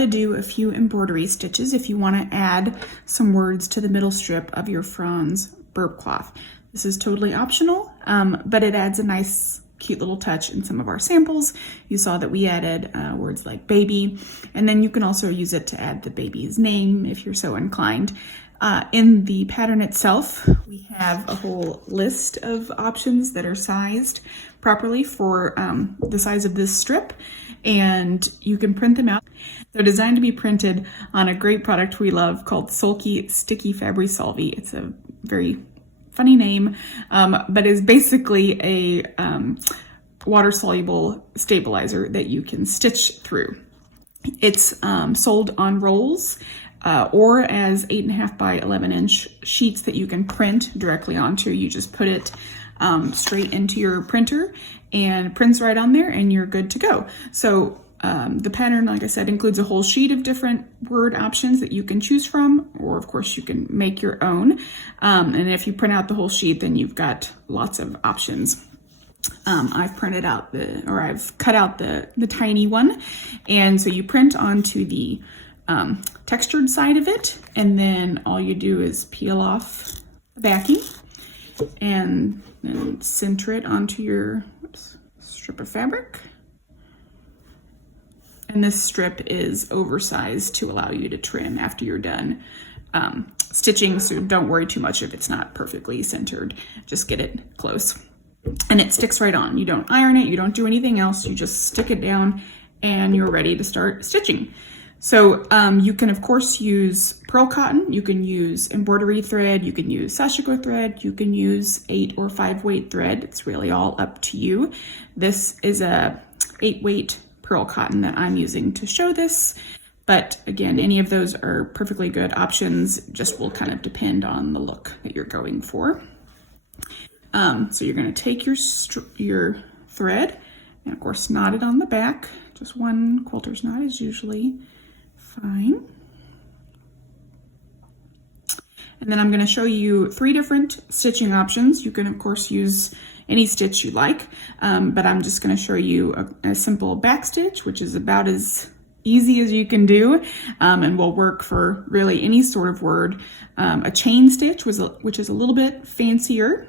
to do a few embroidery stitches if you want to add some words to the middle strip of your Franz burp cloth. This is totally optional, but it adds a nice, cute little touch in some of our samples. You saw that we added words like baby, and then you can also use it to add the baby's name if you're so inclined. In the pattern itself, we have a whole list of options that are sized properly for the size of this strip, and you can print them out. They're designed to be printed on a great product we love called Sulky Sticky Fabri-Solvi. It's a very funny name, but is basically a water-soluble stabilizer that you can stitch through. It's sold on rolls or as 8.5 by 11 inch sheets that you can print directly onto. You just put it straight into your printer and it prints right on there and you're good to go. So the pattern, like I said, includes a whole sheet of different word options that you can choose from, or of course you can make your own. And if you print out the whole sheet, then you've got lots of options. I've printed out I've cut out the tiny one. And so you print onto the textured side of it, and then all you do is peel off the backing and then center it onto your strip of fabric. And this strip is oversized to allow you to trim after you're done stitching, so don't worry too much if it's not perfectly centered. Just get it close. And it sticks right on. You don't iron it, you don't do anything else, you just stick it down and you're ready to start stitching. So you can of course use pearl cotton, you can use embroidery thread, you can use sashiko thread, you can use 8 or 5 weight thread. It's really all up to you. This is a 8 weight pearl cotton that I'm using to show this, but again, any of those are perfectly good options, just will kind of depend on the look that you're going for. So you're going to take your thread and of course knot it on the back. Just one quilter's knot is usually fine. And then I'm going to show you 3 different stitching options. You can of course use any stitch you like, but I'm just going to show you a simple back stitch, which is about as easy as you can do, and will work for really any sort of word. A chain stitch, which is a little bit fancier,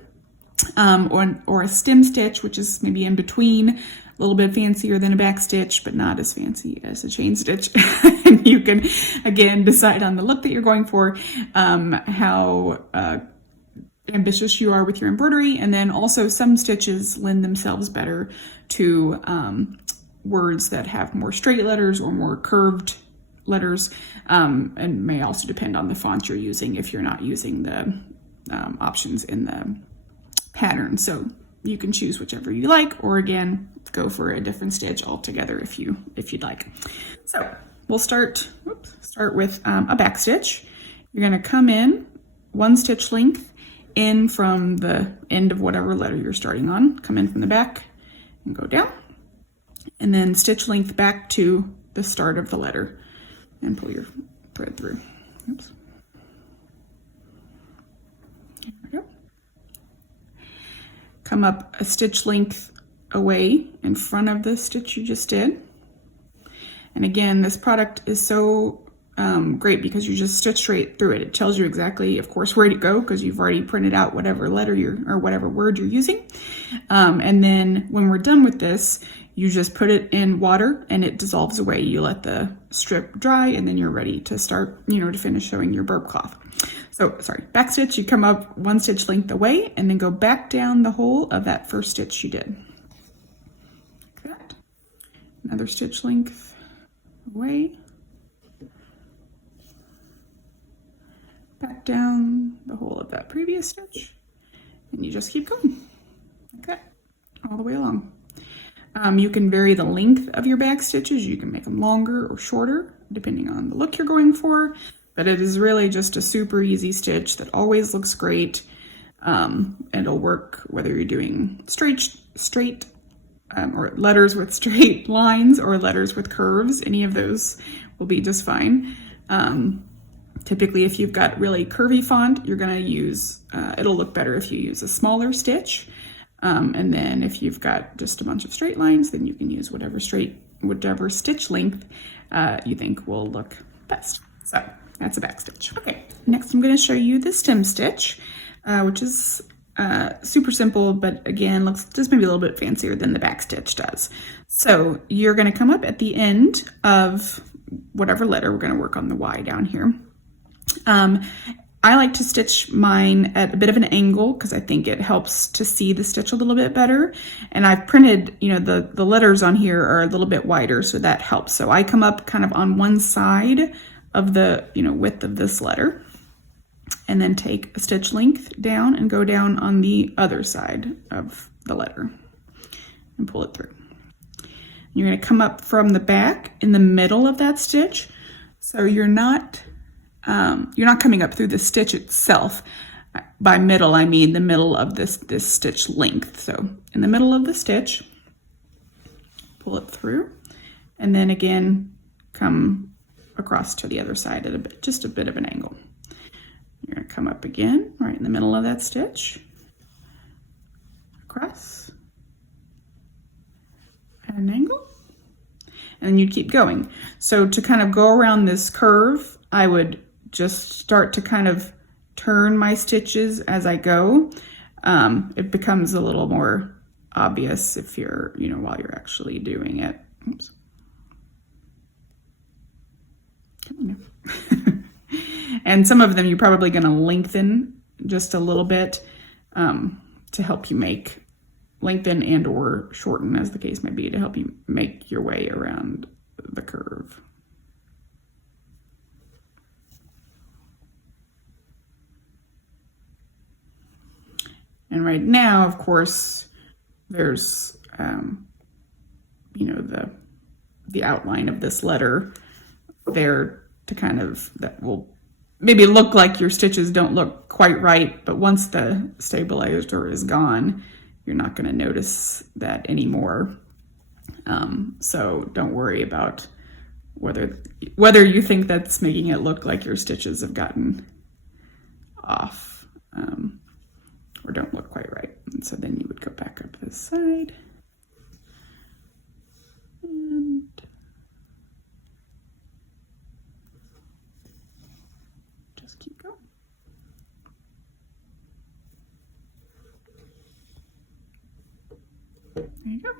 or a stem stitch, which is maybe in between, a little bit fancier than a back stitch, but not as fancy as a chain stitch. And you can, again, decide on the look that you're going for, how ambitious you are with your embroidery, and then also some stitches lend themselves better to words that have more straight letters or more curved letters, and may also depend on the font you're using if you're not using the options in the pattern. So you can choose whichever you like, or again, go for a different stitch altogether if you'd like. So we'll start with a back stitch. You're going to come in 1 stitch length in from the end of whatever letter you're starting on. Come in from the back and go down, and then stitch length back to the start of the letter and pull your thread through. Oops. There we go. Come up a stitch length away in front of the stitch you just did. And again, this product is so great because you just stitch straight through it. It tells you exactly, of course, where to go because you've already printed out whatever letter or whatever word you're using. And then when we're done with this, you just put it in water and it dissolves away. You let the strip dry and then you're ready to start, to finish showing your burp cloth. So, back stitch, you come up 1 stitch length away and then go back down the whole of that first stitch you did. Like that. Another stitch length away. Back down the whole of that previous stitch. And you just keep going. Okay, all the way along. You can vary the length of your back stitches. You can make them longer or shorter, depending on the look you're going for. But it is really just a super easy stitch that always looks great. And it'll work whether you're doing straight or letters with straight lines or letters with curves. Any of those will be just fine. Typically, if you've got really curvy font, you're going to use, it'll look better if you use a smaller stitch. And then if you've got just a bunch of straight lines, then you can use whatever straight whichever stitch length you think will look best. So that's a back stitch. Okay, next I'm going to show you the stem stitch, which is super simple, but again, looks just maybe a little bit fancier than the back stitch does. So you're going to come up at the end of whatever letter. We're going to work on the Y down here. I like to stitch mine at a bit of an angle because I think it helps to see the stitch a little bit better. And I've printed, you know, the letters on here are a little bit wider, so that helps. So I come up kind of on one side of the, you know, width of this letter, and then take a stitch length down and go down on the other side of the letter and pull it through. You're going to come up from the back in the middle of that stitch. So you're not coming up through the stitch itself. By middle, I mean the middle of this stitch length. So in the middle of the stitch, pull it through, and then again, come across to the other side at just a bit of an angle. You're going to come up again, right in the middle of that stitch, across, at an angle, and then you'd keep going. So to kind of go around this curve, I would just start to kind of turn my stitches as I go. It becomes a little more obvious if you're, you know, while you're actually doing it. Oops. And some of them you're probably going to lengthen just a little bit to help you lengthen and or shorten, as the case may be, to help you make your way around the curve. And right now, of course, there's, you know, the outline of this letter there to kind of, that will maybe look like your stitches don't look quite right, but once the stabilizer is gone, you're not going to notice that anymore. So don't worry about whether you think that's making it look like your stitches have gotten off, or don't look quite right. And so then you would go back up this side and just keep going. There you go.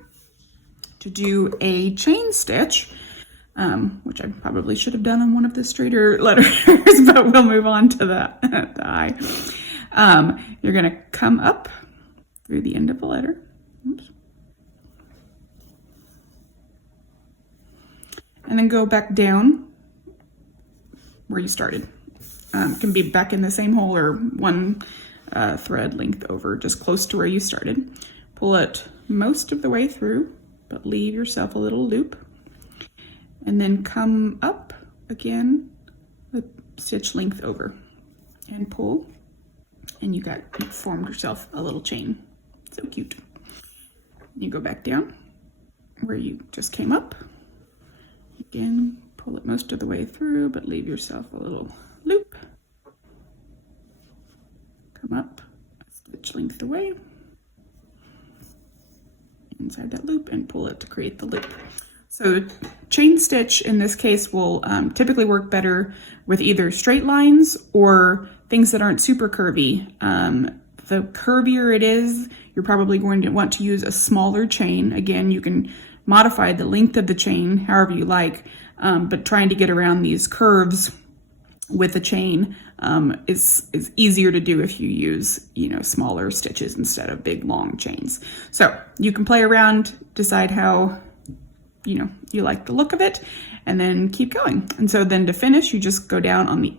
To do a chain stitch, which I probably should have done on one of the straighter letters, but we'll move on to the I. You're going to come up through the end of the letter. Oops. And then go back down where you started. Can be back in the same hole or one thread length over, just close to where you started. Pull it most of the way through, but leave yourself a little loop. And then come up again with stitch length over and pull. And you formed yourself a little chain. So cute. You go back down where you just came up. Again, pull it most of the way through, but leave yourself a little loop. Come up, stitch length away, inside that loop, and pull it to create the loop. So chain stitch in this case will typically work better with either straight lines or things that aren't super curvy. The curvier it is, you're probably going to want to use a smaller chain. Again, you can modify the length of the chain however you like, but trying to get around these curves with a chain is easier to do if you use, you know, smaller stitches instead of big long chains. So you can play around, decide how, you know, you like the look of it, and then keep going. And so then to finish, you just go down on the,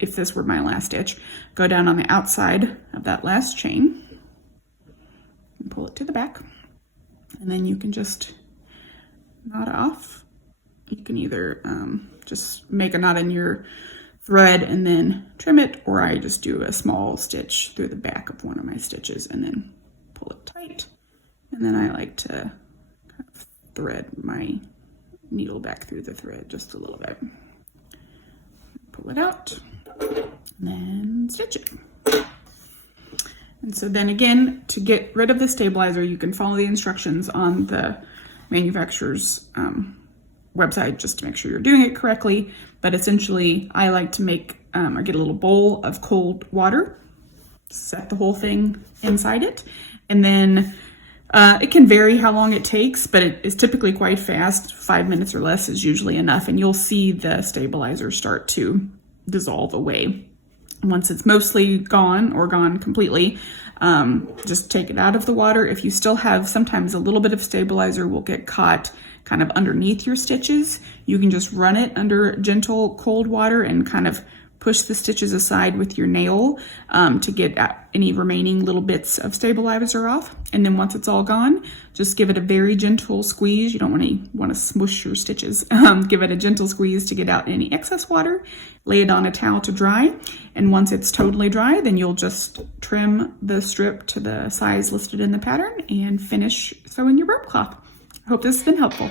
if this were my last stitch, go down on the outside of that last chain and pull it to the back. And then you can just knot off. You can either just make a knot in your thread and then trim it, or I just do a small stitch through the back of one of my stitches and then pull it tight. And then I like to kind of thread my needle back through the thread just a little bit. Pull it out, and then stitch it. And so then again, to get rid of the stabilizer, you can follow the instructions on the manufacturer's website just to make sure you're doing it correctly. But essentially, I like to make or get a little bowl of cold water, set the whole thing inside it, and then it can vary how long it takes, but it is typically quite fast. 5 minutes or less is usually enough, and you'll see the stabilizer start to dissolve away. Once it's mostly gone or gone completely, just take it out of the water. If you still have, sometimes a little bit of stabilizer will get caught kind of underneath your stitches. You can just run it under gentle cold water and kind of push the stitches aside with your nail to get any remaining little bits of stabilizer off. And then once it's all gone, just give it a very gentle squeeze. You don't want to smush your stitches. Give it a gentle squeeze to get out any excess water. Lay it on a towel to dry. And once it's totally dry, then you'll just trim the strip to the size listed in the pattern and finish sewing your rope cloth. I hope this has been helpful.